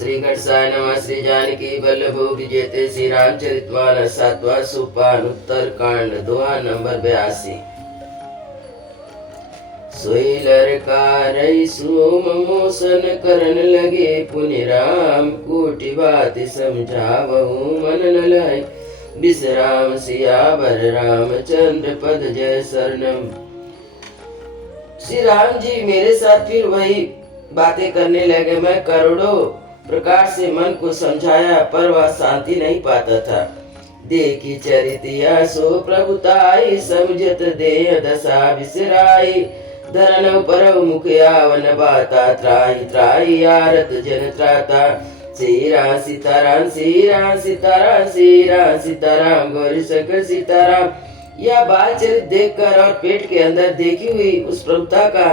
श्री घटसाय नमः। श्री जानकी वल्लभो विजेते श्री रामचरितमानस 7वां सोपान उत्तर कांड दोहा नंबर 82। सोई लरकारई सोम मोसन करन लगे पुनि राम कोटि बात समझावहु मन न लाई विश्राम सियावर रामचंद्र पद जय शरणम। श्री राम जी मेरे साथ फिर वही बातें करने लगे। मैं करोड़ों प्रकार से मन को समझाया पर वह शांति नहीं पाता था। देखी चरितिया सो प्रभुताई समझत देह दशा विसराई धरन पर मुख आवन बाता त्राही त्राही आरत जन त्राता। सीरा सीताराम सीरा सीताराम सीरा सीताराम गौरी शंकर सीताराम। यह बाल चरित देखकर और पेट के अंदर देखी हुई उस प्रभुता का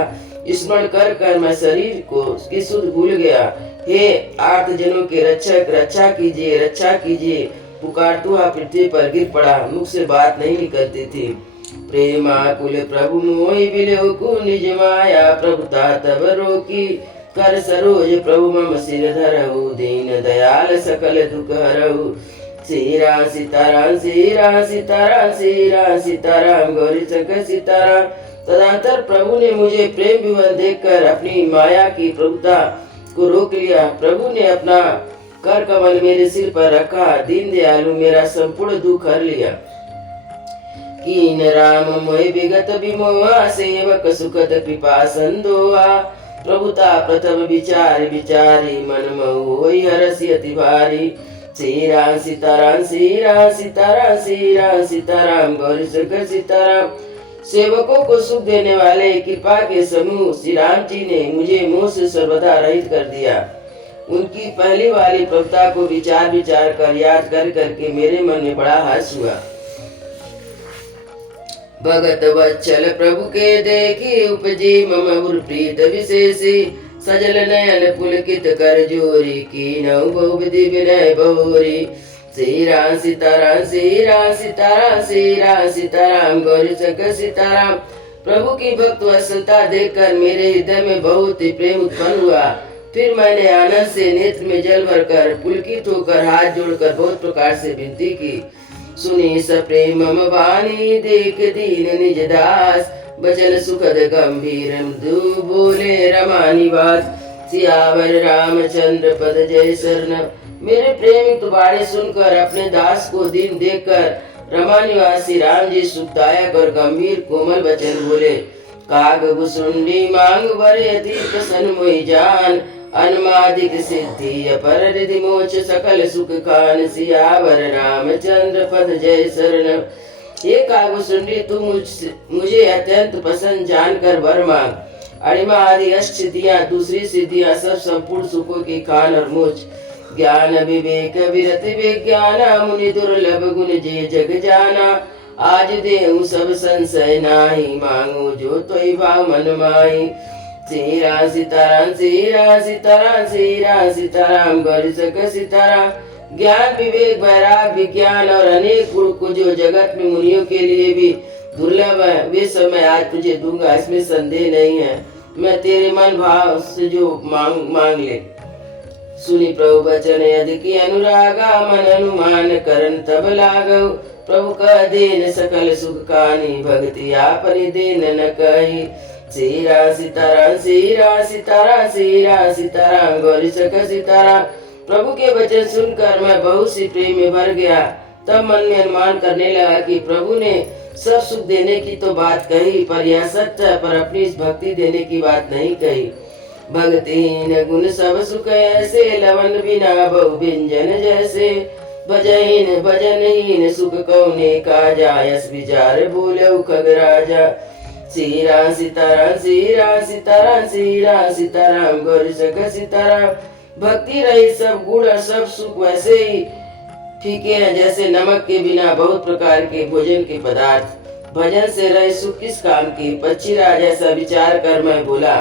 स्मरण कर कर मैं शरीर को की सुध भूल गया। हे आर्त जनों के रक्षक रक्षा कीजिए पुकारतु पृथ्वी पर गिर पड़ा। मुख से बात नहीं निकलती थी। प्रेमाकुल प्रभु मोहि बिलहु को निज माया प्रभुता तब रोकी कर सरोज प्रभु मम सिर धरहु दीन दयाल सकल दुख हरहु। सीरा सीताराम सीरा सीताराम सीरा सीताराम गौरी शंकर सीताराम। तदंतर प्रभु ने मुझे प्रेम विवल देखकर अपनी माया की प्रभुता को रोक लिया। प्रभु ने अपना कर कमल मेरे सिर पर रखा। दीन दयालु मेरा संपूर्ण दुख हर लिया। कीन राम मोहि विगत विमोहा सेवक सुखद कृपा संदोहा। प्रभुता प्रथम विचार विचारी मन महु होई हरसि अति भारी। सीरा सीताराम सीरा सीताराम सीरा सीताराम गौरी शंकर सीताराम। सेवकों को सुख देने वाले कृपा के समूह श्री राम जी ने मुझे मोह से सर्वदा रहित कर दिया। उनकी पहली वाली प्रभुता को विचार विचार कर याद कर करके मेरे मन में बड़ा हर्ष हुआ। भगत वत्सल प्रभु के देखी उपजी मम उर प्रीत विशेषी। सजल नयन पुलकित कर जोरी कीनौ बहुविधि विनय बहुरी। सीरा सीताराम सीरा सीताराम सीरा सीताराम गौरी शंकर सीताराम। प्रभु की भक्त वत्सलता देखकर मेरे हृदय में बहुत ही प्रेम उत्पन्न हुआ। फिर मैंने आनंद से नेत्र में जल भरकर पुलकित होकर हाथ जोड़कर बहुत प्रकार से विनती की। सुनी स प्रेम वाणी देख दीन निज दास। बचन सुखद गंभीर मृदु बोले रमा निवास। सियावर रामचंद्र पद जय शरण। मेरे प्रेम बाणी सुनकर अपने दास को दीन देखकर रमा निवासी राम जी सुखदायक और गंभीर कोमल वचन बोले। काग भुसुंडी मांग बरे अति प्रसन्न मोहि जान। अनुमादिक सिद्धि अपर रिधि मोक्ष सकल सुख खान। सियावर रामचंद्र पद जय शरण। हे कागभुसुंडी तू मुझे अत्यंत पसंद जानकर वर मांग। अणिमा आदि अष्ट सिद्धियां दूसरी सिद्धियां सब संपूर्ण सुखों की खान और मोक्ष। ज्ञान विवेक विरति विज्ञान मुनि दुर्लभ गुण जे जग जाना। आज देहु सब संशय नाही मांगो जो तोई भाव मन माही। सीरा सीताराम सीरा सीताराम सीरा सीताराम गौरी शंकर सीताराम। ज्ञान विवेक वैराग विज्ञान और अनेक गुण को जो जगत में मुनियों के लिए भी दुर्लभ है वे सब मैं आज तुझे दूंगा, इसमें संदेह नहीं है। मैं तेरे मन भाव से जो मांग ले। सुनी प्रभु वचन अधिक अनुरागा मन अनुमान करन तब लागौ। प्रभु का देन सकल सुख कानी भक्ति आपनि देन न कही। सीरा सीताराम सीरा सीताराम सीरा सीताराम गौरी शंकर सीताराम। प्रभु के वचन सुनकर मैं बहुत सी प्रेम में भर गया। तब मन में अनुमान करने लगा कि प्रभु ने सब सुख देने की तो बात कही पर यह सत्य है, पर अपनी इस भक्ति देने की बात नहीं कही। भक्तिहीन गुण सब सुख ऐसे लवन बिना बहु व्यंजन जैसे। भजहीन भजनहीन सुख कौने का जायस विचार बोले खगराजा। सीरा सीताराम सीरा सीताराम सीरा सीताराम गौरी शंकर सीताराम। भक्ति रही सब गुण और सब सुख वैसे ही फीके हैं जैसे नमक के बिना बहुत प्रकार के भोजन के पदार्थ। भजन से रहे सुख किस काम की। पक्षी राज ऐसा विचार कर मैं बोला।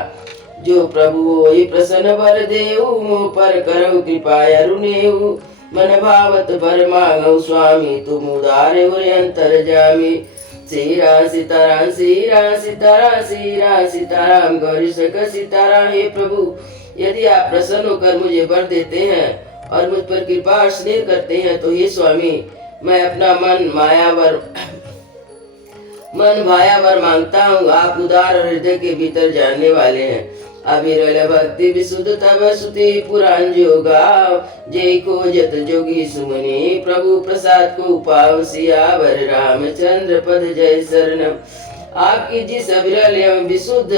जो प्रभु होई प्रसन्न वर देहु मोह पर करहु कृपा अरुणेहु। मन भावत वर मांगहु स्वामी तुम उदारे हुरे अंतर जामी। सीरा सीताराम सीरा सीताराम सीरा सीताराम गौरी शंकर सीताराम। हे प्रभु यदि आप प्रसन्न होकर मुझे वर देते हैं और मुझ पर कृपा और स्नेह करते हैं तो हे स्वामी, मैं अपना मन भायावर मांगता हूँ। आप उदार और हृदय के भीतर जानने वाले हैं। अविरल भक्ति विशुद्ध तब सुति पुराण जोगा, जय को जत जोगी सुमनि प्रभु प्रसाद को पाव। सियावर रामचंद्र पद जय शरणम। आपकी जिस अविरल एवं विशुद्ध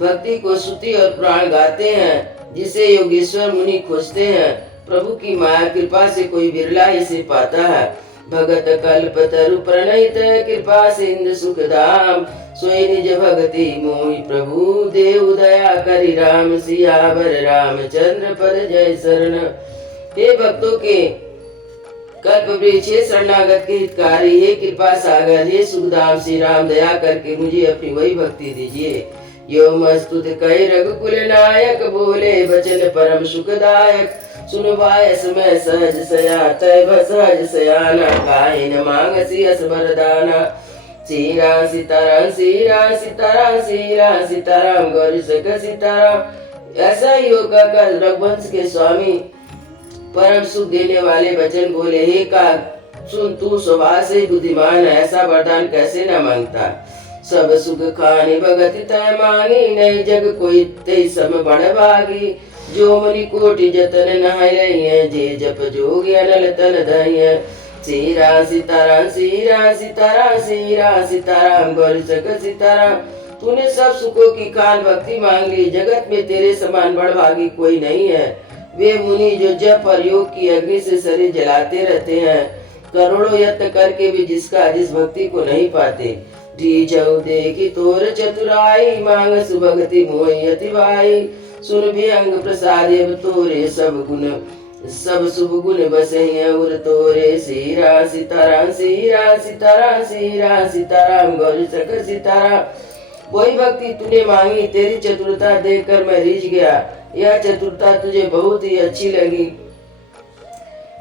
भक्ति को स्तुति और पुराण गाते हैं, जिसे योगेश्वर मुनि खोजते हैं, प्रभु की माया कृपा से कोई बिरला इसे पाता है। भगत कल्प तरु प्रणहित कृपा सिंधु सुखधाम, सोई निज भगति मोहि प्रभु देव दया करि राम। सियावर रामचंद्र पद जय शरण। हे भक्तों के कल्प वृक्ष, हे शरणागत के हितकारी, हे कृपा सागर, हे सुखधाम, श्री राम दया करके मुझे अपनी वही भक्ति दीजिए। यो मस्तुत कई रघुकुल नायक, बोले वचन परम सुखदायक। सुनवाय समय सहज सया तय सहज सयाना, काहे न मांगसी अस वरदाना। श्री राम सीताराम श्री राम सीताराम श्री राम सीताराम गौरी सक सीताराम। ऐसा ही होगा कल रघुवंश के स्वामी परम सुख देने वाले वचन बोले, हे का सुन, तू स्वभाव से बुद्धिमान है, ऐसा वरदान कैसे न मांगता। सब सुख खाने भगति तय मांगी, नहीं जग कोई ते सम बड़ भागी। जो मुनि कोटि जतन नहाय रही, जे जप जोग अनल तन दहिय। श्री राम सीताराम श्री राम सीताराम श्री राम सीताराम गौरी सक सीताराम। तूने सब सुखों की खान भक्ति मांग ली, जगत में तेरे समान बड़ भागी कोई नहीं है। वे मुनि जो जप और योग की अग्नि से शरीर जलाते रहते हैं, करोड़ों यत्न करके भी जिस भक्ति को नहीं पाते। ढीचऊ देखी तोर चतुराई, मांग सुभगति मोहि अति भाई। सुन भी अंग प्रसाद तोरे सब शुभ गुण बसहि उर तोरे। श्री राम सीताराम श्री राम सीताराम श्री राम सीताराम गौरी सक सीताराम। वही भक्ति तूने मांगी, तेरी चतुरता देखकर मैं रिझ गया। यह चतुरता तुझे बहुत ही अच्छी लगी,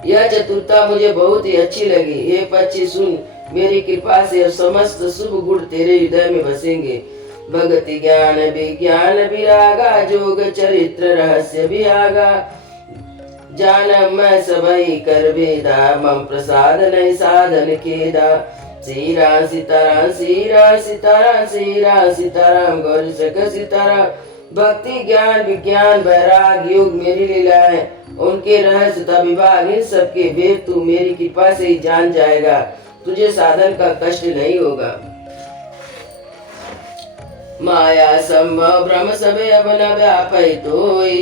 यह चतुरता मुझे बहुत ही अच्छी लगी। हे पक्षी सुन, मेरी कृपा से समस्त शुभ गुण तेरे हृदय में बसेंगे। भक्ति ज्ञान विज्ञान विरागा, जोग चरित्र रहस्य विहागा। जान मैं सबई कर भेदा, मम प्रसाद नहीं साधन खेदा। श्री राम सीताराम श्री राम सीताराम श्री राम सीताराम गौरी सक सीताराम। भक्ति ज्ञान विज्ञान वैराग योग मेरी लीला है, उनके रहस्य तथा विभाग इन सबके भेद तू मेरी कृपा से ही जान जाएगा। तुझे साधन का कष्ट नहीं होगा। माया संभव ब्रह्म सबे अवन व्यापैतो,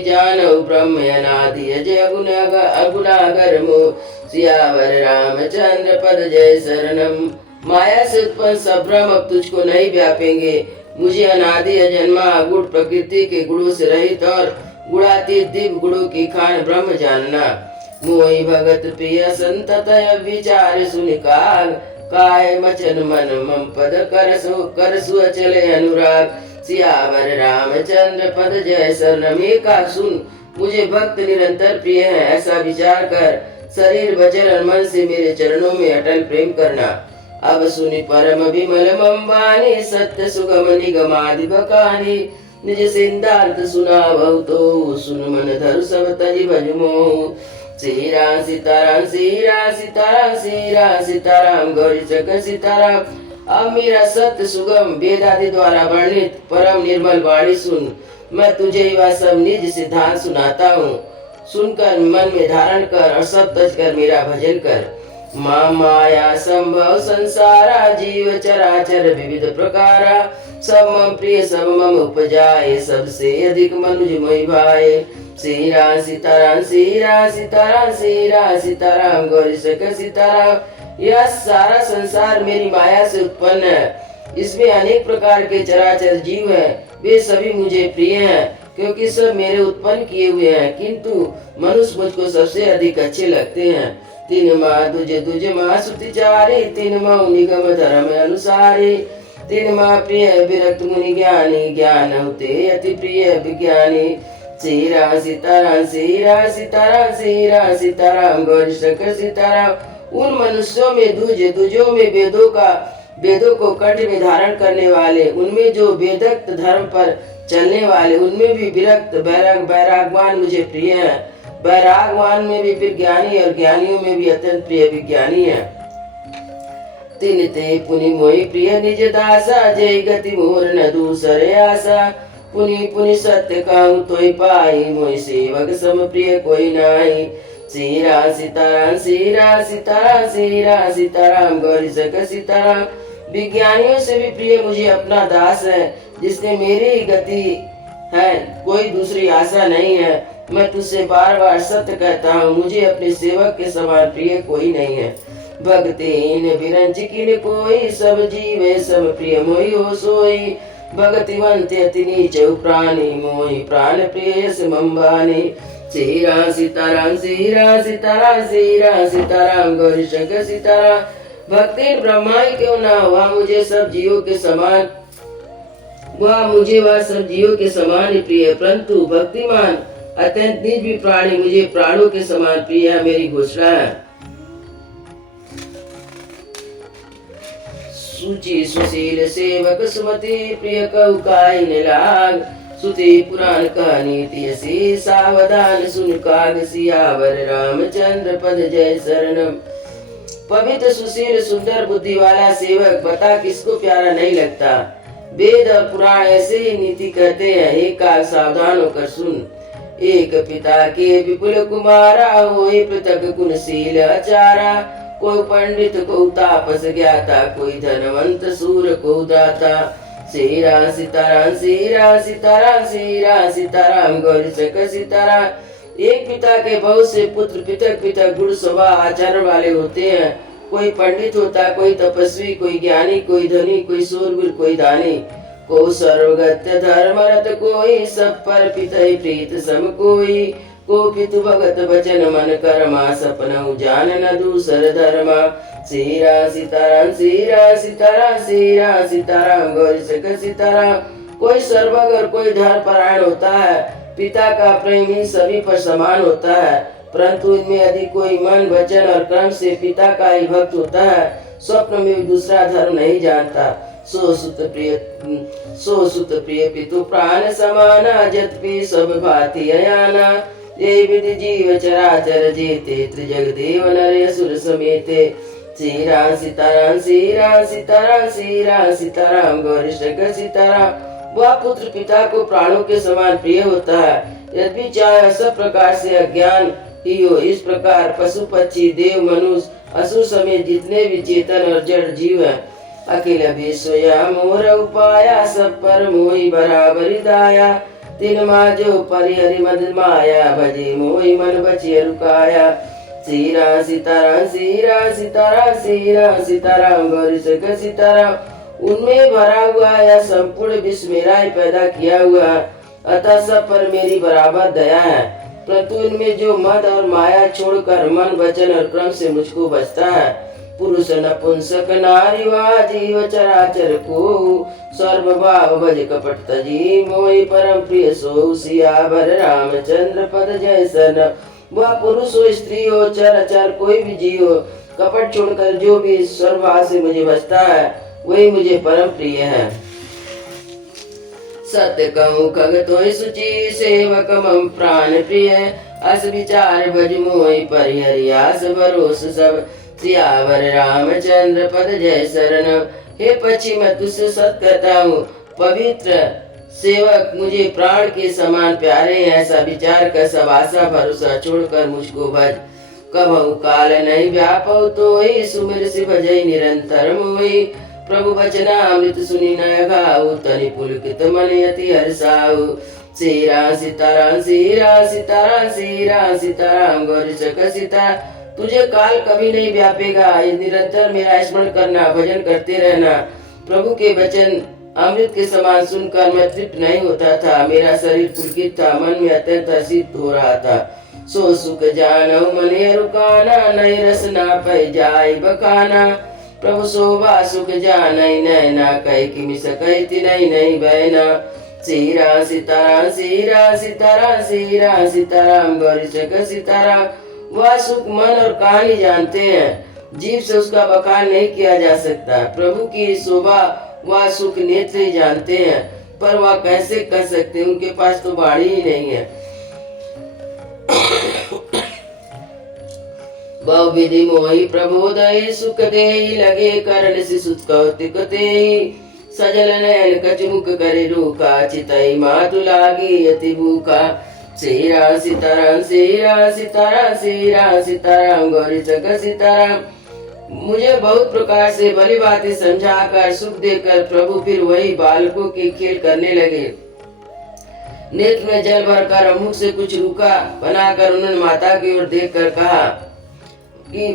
जानऊ ब्रह्म अनादि अजय अगुणागर मोह। सियावर रामचंद्र पद जय शरणम। माया से उत्पन्न सब ब्रह्म अब तुझको नहीं व्यापेंगे। मुझे अनादि अजन्मा गुण प्रकृति के गुणों से रहित और गुणातीत दिव्य गुणों की खान ब्रह्म जानना। मोहि भगत प्रिय संततय विचार सुनिकाल, काय मचन मन मम पद करसु अचले अनुराग। सियावर रामचंद्र पद जय शरणम। एका सुन, मुझे भक्त निरंतर प्रिय है, ऐसा विचार कर शरीर वचन और मन से मेरे चरणों में अटल प्रेम करना। अब सुनि परम विमल मम वाणी, सत्य सुगम निगमादि बकानी। निज सिद्धांत सुना बहुतो, सुन मन धरु सब तज भज मोह। श्री राम सीताराम श्री राम सीताराम श्री राम सीताराम गौरी सक सीताराम। अब मेरा सत्य सुगम वेदादि द्वारा वर्णित परम निर्मल वाणी सुन। मैं तुझे वह सब निज सिद्धांत सुनाता हूँ। सुनकर मन में धारण कर और सब तज कर मेरा भजन कर। माँ माया संभव संसारा, जीव चराचर विविध प्रकारा। सब मम प्रिय सब मम उपजाए, सबसे अधिक मनुज मोहि भाए। श्री राम सीताराम श्री राम सीताराम श्री राम सीताराम गौरी सक सीताराम। यह सारा संसार मेरी माया से उत्पन्न है। इसमें अनेक प्रकार के चराचर जीव हैं, वे सभी मुझे प्रिय हैं, क्योंकि सब मेरे उत्पन्न किए हुए हैं। किंतु मनुष्य मुझको सबसे अधिक अच्छे लगते हैं। तीन माँ दुज माँ सुतिचारी, तीन माँ निगम धर्म अनुसारी। तीन माँ प्रिय विरक्त मुनि ज्ञानी, ज्ञान होते अति प्रिय विज्ञानी। श्री राम सीताराम श्री राम सीताराम श्री राम सीताराम गौरी सक सीताराम। उन मनुष्यों में दुजों में वेदों को कंठ में धारण करने वाले, उनमें जो वेदक्त धर्म पर चलने वाले उनमें भी विरक्त बैरागवान मुझे प्रिय है। बैरागवान में भी फिर ज्ञानी और ज्ञानियों में भी अत्यंत प्रिय विज्ञानी है। तिन ते पुनि मोहि प्रिय निज दासा, जय गति मोर न दूसरे आशा। पुनि पुनि सत्य कहूँ तोय पाई, मोहि सेवक सम प्रिय कोई नाई। श्री राम सीताराम श्री राम सीताराम श्री राम सीताराम गौरी सक सीताराम। विज्ञानियों से भी प्रिय मुझे अपना दास है, जिसने मेरी ही गति है, कोई दूसरी आशा नहीं है। मैं तुझसे बार बार सत्य कहता हूँ, मुझे अपने सेवक के समान प्रिय कोई नहीं है। भक्तिहीन बिरंच किन कोई, सब जीवे सब प्रिय मोहि हो सोई। भगतिवंत अति नीच प्राणी, मोहि प्राण प्रिय मम्बानी। श्री राम सीताराम श्री राम सीताराम श्री राम सीताराम गौरी शंकर सीताराम। भक्तिहीन ब्रह्मा ही क्यों ना हुआ, मुझे सब जीवों के समान वह सब जीवों के समान ही प्रिय, परंतु भक्तिमान अत्यंत निज भी प्राणी मुझे प्राणों के समान प्रिय है, मेरी घोषणा है। सुचि सुशील सेवक सुमति, प्रिय कहु काई न लाग। सुति पुराण कहानी तियसी, सावधान सुन काग। सियावर रामचंद्र पद जय शरणम। पवित्र सुशील सुंदर बुद्धि वाला सेवक बता किसको प्यारा नहीं लगता। वेद और पुराण ऐसे ही नीति कहते हैं, एक काग सावधान होकर सुन। एक पिता के विपुल कुमारा, होई पृथक गुणशील आचारा। कोई पंडित को तापस ज्ञाता, कोई धनवंत सूर को दाता। श्री राम सीताराम श्री राम सीताराम श्री राम सीताराम गौरी शंकर सीताराम। एक पिता के बहुत से पुत्र पृथक पृथक गुण स्वभाव आचरण वाले होते हैं। कोई पंडित होता, कोई तपस्वी, कोई ज्ञानी, कोई धनी, कोई शूरवीर, कोई दानी। को सर्वगत धर्मरत कोई, सब पर पितै प्रीत सम कोई। को पितु भगत बचन मन कर्मा, सपन जान न दूसर धर्मा। श्री राम सीताराम श्री राम सीताराम श्री राम सीताराम गौरी शंकर सीताराम। कोई सर्वज्ञ और कोई धर्म परायण होता है। पिता का प्रेम ही सभी पर समान होता है, परंतु इनमें यदि कोई मन वचन और कर्म से पिता का ही भक्त होता है, स्वप्न में भी दूसरा धर्म नहीं जानता। सो सुत प्रिय पितु प्राण समाना, जतपि सब भांति अयाना। ये विधि जीव चराचर जेते, त्रिजगदेव नर असुर समेते। श्री राम सीताराम श्री राम सीताराम श्री राम सीताराम गौरी शंकर सीताराम। वह पुत्र पिता को प्राणों के समान प्रिय होता है, यद्यपि चाहे सब प्रकार से अज्ञान ही हो। इस प्रकार पशु पक्षी देव मनुष्य असुर समेत जितने भी चेतन और जड़ जीव हैं, अखिल विश्व मोर उपाया, सब पर मोहि बराबरि दाया। तिन माजो परिहरि मद माया, भजे मोहि मन बचिय रुकाया। श्री राम सीताराम श्री राम सीताराम श्री राम सीताराम गौरी शंकर सीताराम। उनमें भरा हुआ या संपूर्ण विश्व मेरा ही पैदा किया हुआ, अतः सब पर मेरी बराबर दया है। परंतु इनमें जो मद और माया छोड़कर मन वचन और क्रम से मुझको बचता है, पुरुष नपुंसक नारी वा जीव चराचर को, सर्वभाव भज कपट तजी, मोहि परम प्रिय सो। सियावर रामचंद्र पद जय शरणम। वह पुरुष हो स्त्री हो चराचर कोई भी जीव हो, कपट छोड़कर जो भी सर्वभाव से मुझे बचता है, वही मुझे परम प्रिय है। सत्य कहूँ खग तोय सुचि, सेवक मम प्राण प्रिय। अस विचार भज मोहि परिहरि, आस भरोस सब। सियावर रामचंद्र पद जय शरणम। हे पक्षी, मैं तुझसे सत्य कहता हूँ, पवित्र सेवक मुझे प्राण के समान प्यारे हैं। ऐसा विचार कर सब आशा भरोसा छोड़कर मुझको भज। कबहु काल नहीं व्यापौ तोहि, सुमिर से भजई निरंतर मोहि। प्रभु वचना अमृत सुनी न गाऊ, तनि पुलकित मन अति हर्षाऊ। श्री राम सीताराम श्री राम सीताराम श्री राम सीताराम गौरी शंकर सीताराम। तुझे काल कभी नहीं व्यापेगा, निरंतर मेरा स्मरण करना, भजन करते रहना। प्रभु के वचन अमृत के समान सुनकर मैं तृप्त नहीं होता था। मेरा शरीर पुलकित था, मन में अत्यंत हर्षित हो रहा था। सो सुख जानौ मने रुकाना, नय रस ना पै जाय बखाना। प्रभु शोभा सुख जानई नैना, कह किमि सकै तिनहि नहीं बहना। श्री राम सीताराम श्री राम सीताराम श्री राम सीताराम गौरी शंकर सीताराम। वह सुख मन और कहानी जानते हैं, जीव से उसका बखान नहीं किया जा सकता। प्रभु की शोभा वह सुख नेत्र ही जानते हैं, पर वह कैसे कर सकते, उनके पास तो वाणी ही नहीं है। बहुविधि मोहि प्रबोधय सुख देहि, लगे करण शिशु कौतिक तेहि। सजल नयन कचमुख करे रूखा, चितई मातु लागी अति भूखा। श्री राम सीताराम, श्री राम सीताराम, श्री राम सीताराम, गौरी शंकर सीताराम। मुझे बहुत प्रकार से भली बातें समझाकर सुख देकर प्रभु फिर वही बालकों के खेल करने लगे। नेत्र में जल भरकर मुख से कुछ रुका बनाकर उन्होंने माता की ओर देखकर कहा कि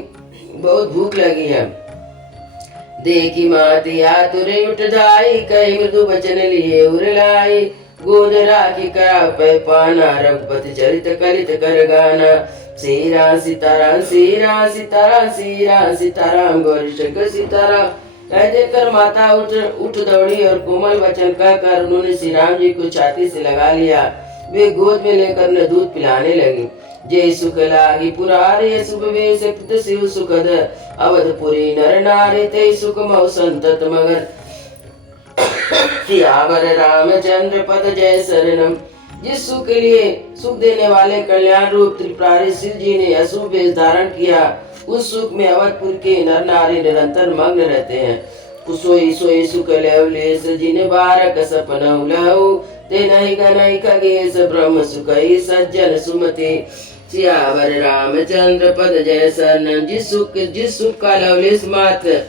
बहुत भूख लगी है। देखी माती आतुरे उठ धाई, कई मृदु वचन लिए उर लाई। गोद राखी करा पै पाना, रघुपति चरित कलित कर गाना। श्री राम सीताराम, श्री राम सीताराम, श्री राम सीताराम, गौरी शंकर सीताराम। कह देकर माता उठ दौड़ी और कोमल वचन कहकर उन्होंने श्री राम जी को छाती से लगा लिया। वे गोद में लेकर उन्हें दूध पिलाने लगी। जय सुख लागी पुरारे, शुभ वेश कृत शिव सुखद। अवधपुरी नर नारी, ते सुख मऊ संतत मगन। सियावर रामचंद्र पद जय शरणम। जिस सुख के लिए सुख देने वाले कल्याण रूप त्रिपुरारी शिव जी ने अशुभ वेश धारण किया, उस सुख में अवधपुर के नर नारी निरंतर मग्न रहते हैं। सोई सोई सुख लेवलेश, जिन बारक सपन लहु। ते नहीं गनई खगेश, ब्रह्म सुखई सज्जन सुमति। सियावर रामचंद्र पद जय शरणम। जिस सुख का लवलेश मात्र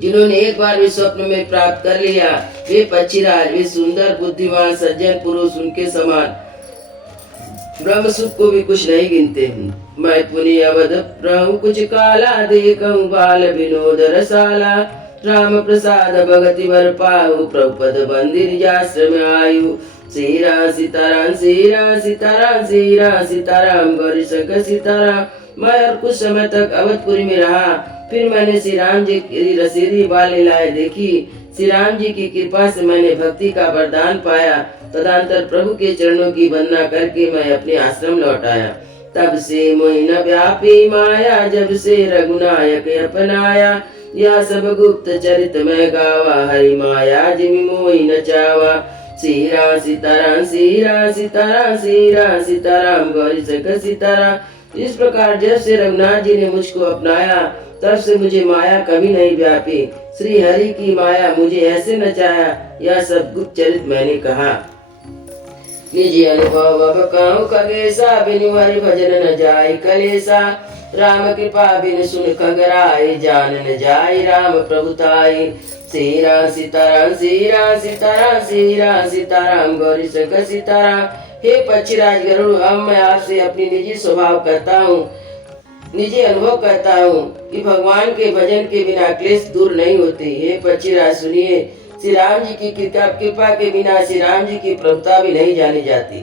जिन्होंने एक बार भी स्वप्न में प्राप्त कर लिया, वे पक्षीराज, वे सुंदर बुद्धिमान सज्जन पुरुष उनके समान ब्रह्म सुख को भी कुछ नहीं गिनते। मैं पुनि अवध प्रभु कुछ काला, देखूं बाल विनोद रसाला। राम प्रसाद भगति वर पाऊ, प्रभुपद बंदी निजाश्रम आयु। श्री राम सीताराम, श्री राम सीताराम, श्री राम सीताराम, गौरी शंकर सीताराम। मैं और कुछ समय तक अवधपुरी में रहा। फिर मैंने श्री राम जी की रसीली बाल लीलाएं देखी। श्री राम जी की कृपा से मैंने भक्ति का वरदान पाया। तदंतर प्रभु के चरणों की वंदना करके मैं अपने आश्रम लौट आया। तब से मोहि न व्यापी माया, जब से रघुनायक अपनाया। यह सब गुप्त चरित में गावा, हरि माया जिमि मोहि न चावा। श्री राम सीताराम, श्री राम सीताराम, श्री राम सीताराम, गौरी शंकर सीताराम। इस प्रकार जब से रघुनाथ जी ने मुझको अपनाया, तब से मुझे माया कभी नहीं व्यापी। श्री हरि की माया मुझे ऐसे नचाया, यह सब गुप्त चरित मैंने कहा। निज अनुभव अब कहूँ खगेशा, बिनु हरि भजन न जाय कलेसा। राम कृपा बिन सुन खगराय, जान न जाय राम प्रभुताई। श्री राम सीताराम, श्री राम सीताराम, श्री राम सीताराम, गौरी शंकर सीताराम। हे पक्षीराज गरुड़, अब मैं आपसे अपनी निजी स्वभाव करता हूँ, निजी अनुभव करता हूँ कि भगवान के भजन के बिना क्लेश दूर नहीं होते। हे पक्षीराज सुनिए, श्री राम जी की कृपा के बिना श्री राम जी की प्रभुता भी नहीं जानी जाती।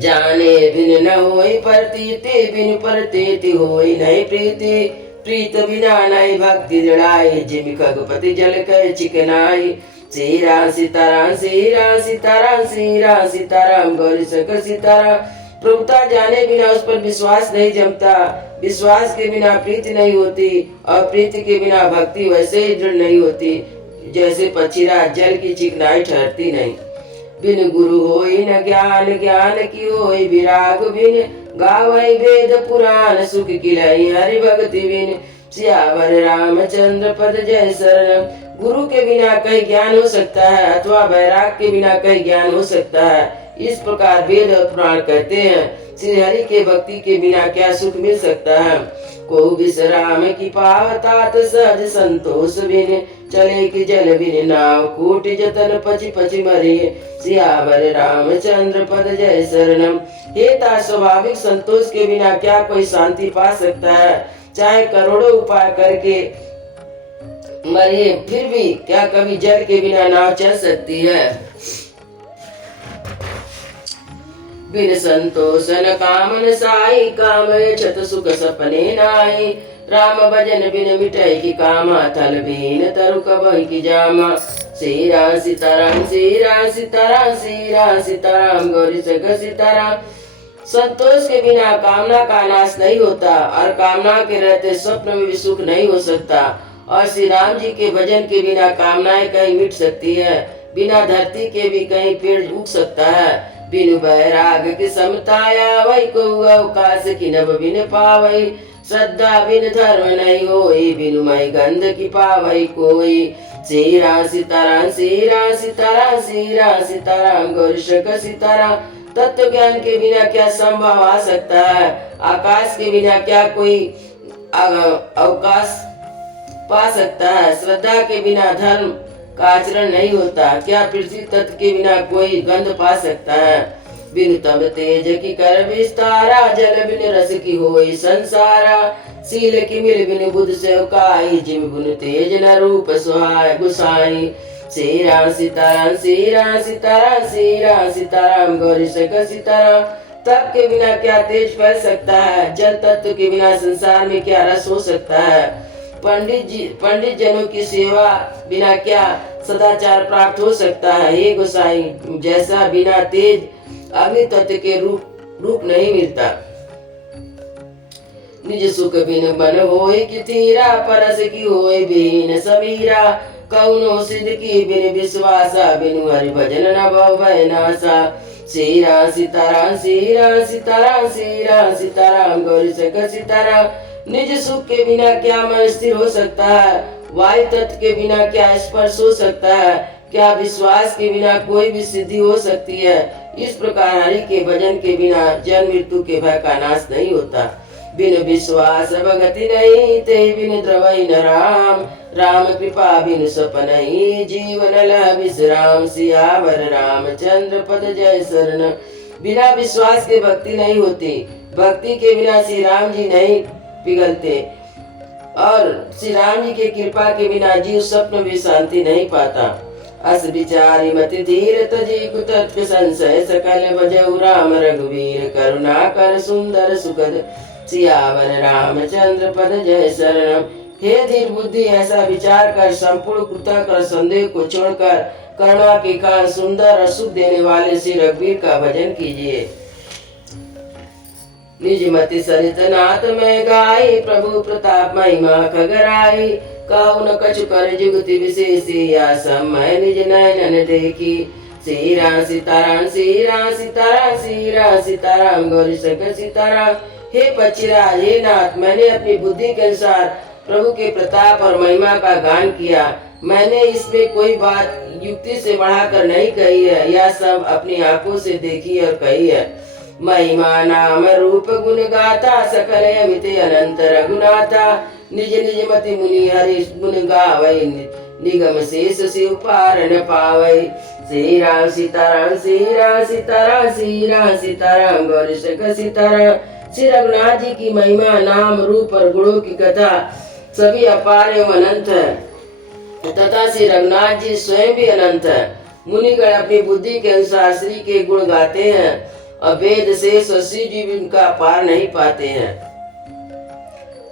जाने बिन न होई प्रतीति, बिन प्रतीति होई नहीं प्रीति। प्रीत बिना नहीं भक्ति जड़ाई, जिमि खगपति जल कर चिकनाई। श्री राम सीताराम, श्री राम सीताराम, श्री राम सीताराम, गौरी शंकर सीताराम। प्रभुता जाने बिना उस पर विश्वास नहीं जमता। विश्वास के बिना प्रीति नहीं होती और प्रीति के बिना भक्ति वैसे ही दृढ़ नहीं होती जैसे पक्षीराज जल की चिकनाई ठहरती नहीं। बिन गुरु होई न ज्ञान, ज्ञान की होई विराग बिन। गावई वेद पुराण, सुख किलाई हरि भक्ति बिन। सियावर रामचंद्र पद जय शरणम। गुरु के बिना कई ज्ञान हो सकता है अथवा वैराग के बिना कई ज्ञान हो सकता है। इस प्रकार वेद और पुराण कहते हैं। श्री हरि के भक्ति के बिना क्या सुख मिल सकता है। को विश्राम की पावतात, सहज संतोष बिन। चले कि जल बिन नाव, कोटि जतन पचि पचि मरे। सियावर रामचंद्र पद जय शरणम। हे ता स्वाभाविक संतोष के बिना क्या कोई शांति पा सकता है। चाहे करोड़ों उपाय करके मरे, फिर भी क्या कभी जल के बिना नाव चल सकती है। बिन संतोष न कामन साई, काम छत सुख सपने नाई। राम भजन बिन मिटाई की कामा, थल बीन तरु कबहि की जामा। श्री राम सीताराम, श्री राम सीताराम, श्री राम सीताराम, गौरी शंकर सीताराम। संतोष के बिना कामना का नाश नहीं होता और कामना के रहते स्वप्न में भी सुख नहीं हो सकता और श्री राम जी के भजन के बिना कामनाएं कहीं मिट सकती है, बिना धरती के भी कहीं पेड़ उग सकता है। बिनु बैराग की समताया वही को अवकाश की नभ बिन पावई, श्रद्धा बिन धर्म नहीं होई, बिनु मई गंध की पावई कोई। श्री राम सीताराम श्री राम सीताराम श्री राम सीताराम गौरी शंकर सीताराम। तत्व ज्ञान के बिना क्या संभव आ सकता है, आकाश के बिना क्या कोई अवकाश पा सकता है, श्रद्धा के बिना धर्म का आचरण नहीं होता, क्या पृथ्वी तत्व के बिना कोई गंध पा सकता है। बिनु तब तेज की कर विस्तारा, जल बिन रस की होई संसारा, सील की मिल बिन बुध सेवकाई, जिम गुण तेज न रूप सुहाय गुसाई। श्री राम सीताराम श्री राम सीताराम श्री राम सीताराम गौरी शंकर सीताराम। तप के बिना क्या तेज फैल सकता है, जल तत्व के बिना संसार में क्या रस हो सकता है। पंडित जनों की सेवा बिना क्या सदाचार प्राप्त हो सकता है। हे गोसाई, जैसा बिना तेज अग्नि तत्व के रूप नहीं मिलता। निज सुख बिन बन होय कि तीरा, परस की होय बिन समीरा, कौनो सिद्ध की बिन विश्वासा, बिनु हरि भजन न भव भय नासा। श्री राम सीताराम श्री राम सीताराम श्री राम सीताराम गौरी शंकर सीताराम। निज सुख के बिना क्या मन स्थिर हो सकता है, वायु तत्व के बिना क्या स्पर्श हो सकता है, क्या विश्वास के बिना कोई भी सिद्धि हो सकती है। इस प्रकार हरि के भजन के बिना जन्म मृत्यु के भय का नाश नहीं होता। बिन विश्वास भगति नहीं, ते बिन द्रवई न राम, राम कृपा बिन सपनहि, जीवन लह विश्राम। सियावर रामचंद्र पद जय शरण। बिना विश्वास के भक्ति नहीं होती, भक्ति के बिना श्री राम जी नहीं पिघलते, और श्री राम जी के कृपा के बिना जीव स्वप्न भी शांति नहीं पाता। अस विचारी मति धीर तजी कुतत्व संशय, सकल भजऊ राम रघुवीर, करुणा कर सुंदर सुखद। सियावर रामचंद्र पद जय शरणम। हे धीर बुद्धि, ऐसा विचार कर संपूर्ण कृतक और संदेह को छोड़कर करुणा के कारण सुंदर और सुख देने वाले श्री रघुवीर का भजन कीजिए। निज मति सरित नाथ में गाई, प्रभु प्रताप महिमा खगराई, कहु न कछु कर जुगति विशेषी, या समय निज नयन देखी। श्री राम सीताराम श्री राम सीताराम श्री राम सीताराम गौरी शंकर सीताराम। हे पक्षीराज, हे नाथ, मैंने अपनी बुद्धि के अनुसार प्रभु के प्रताप और महिमा का गान किया। मैंने इसमें कोई बात युक्ति से बढ़ाकर नहीं कही है, यह सब अपनी आंखों से देखी और कही है। महिमा नाम रूप गुण गाथा, सकल अमित अनंत रघुनाथा, निज निज मति मुनि हरि गुण गावै, निगम शेष शिव पार न पावै। श्री राम सीताराम श्री राम सीताराम श्री राम सीताराम गौरी शंकर सीताराम। श्री रघुनाथ जी की महिमा, नाम, रूप और गुणों की कथा सभी अपार एवं अनंत है, तथा श्री रघुनाथ जी स्वयं भी अनंत है। मुनिगण अपनी बुद्धि के अनुसार श्री के गुण गाते हैं, और वेद शेष और श्री जी भी उनका पार नहीं पाते हैं।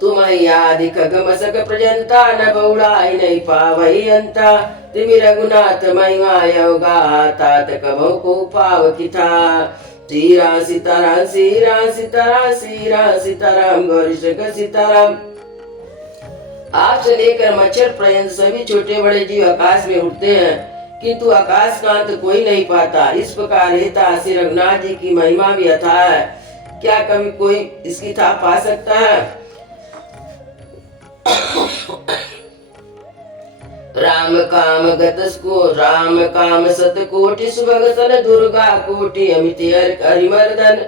तुम आदि खगमसक प्रजंता, न बहुड़ाई नहीं पावई अंता, तिमि रघुनाथ महिमा योगा, तात कभो को पाव किथा। श्री राम सीताराम श्री राम सीताराम श्री राम सीताराम गौरी शंकर सीताराम। आप से लेकर मच्छर पर्यंत सभी छोटे बड़े जीव आकाश में उड़ते हैं, किंतु आकाश का अंत कोई नहीं पाता। इस प्रकार हेता श्री रघुनाथ जी की महिमा भी अथाह है, क्या कभी कोई इसकी था पा सकता है। राम काम गतस को राम काम सत कोटि सुभगतन, दुर्गा कोटि अमित हरिमर्दन,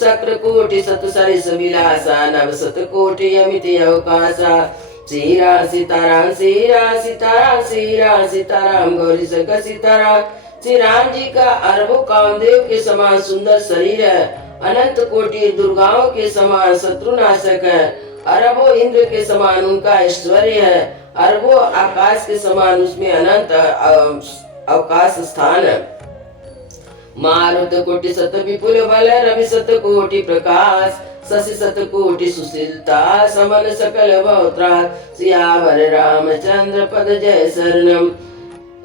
शक्र कोटि सत सरिस विलासा, नव सत कोटि अमित अवकाशा। श्री राम सीताराम श्री राम सीताराम श्री राम सीताराम गौरी शंकर सीताराम। श्री राम जी का अरबों कामदेव के समान सुंदर शरीर है, अनंत कोटि दुर्गाओं के समान शत्रुनाशक है, अरबों इंद्र के समान उनका ऐश्वर्य है, अरबों आकाश के समान उसमें अनंत अवकाश स्थान है। मारुत कोटि सत विपुल बल, रवि सत कोटि प्रकाश, शशि सत कोटि सुशीलता, समन सकल बहुत्रास। सियावर रामचंद्र पद जय शरणम।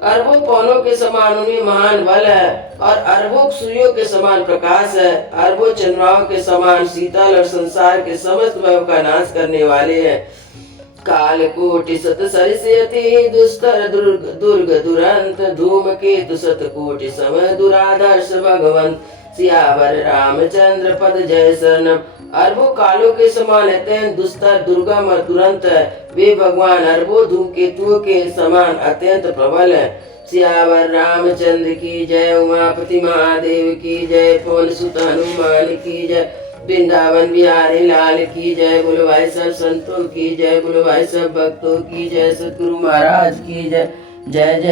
अरबों पवनों के समान उनमें महान बल है, और अरबों सूर्यों के समान प्रकाश है, अरबों चंद्रमाओं के समान शीतल और संसार के समस्त भयों का नाश करने वाले हैं। काल कोटि सत सरिष्यति दुस्तर दुर्ग दुर्ग दुरंत धूम केतु सत कोटि सम दुराधर्ष भगवंत सियावर रामचंद्र पद जय शरणम। अरबों कालों के समान अत्यंत दुस्तर दुर्गम और दुरंत है। वे भगवान अरबों धूमकेतुओं के समान अत्यंत प्रबल है। सियावर रामचंद्र की जय, उमापति महादेव की जय, पवन सुत हनुमान की जय, वृंदावन बिहारी लाल की जय। बोलो भाई सब संतों की जय, बोलो भाई सब भक्तों की जय, सतगुरु महाराज की जय। जय जय।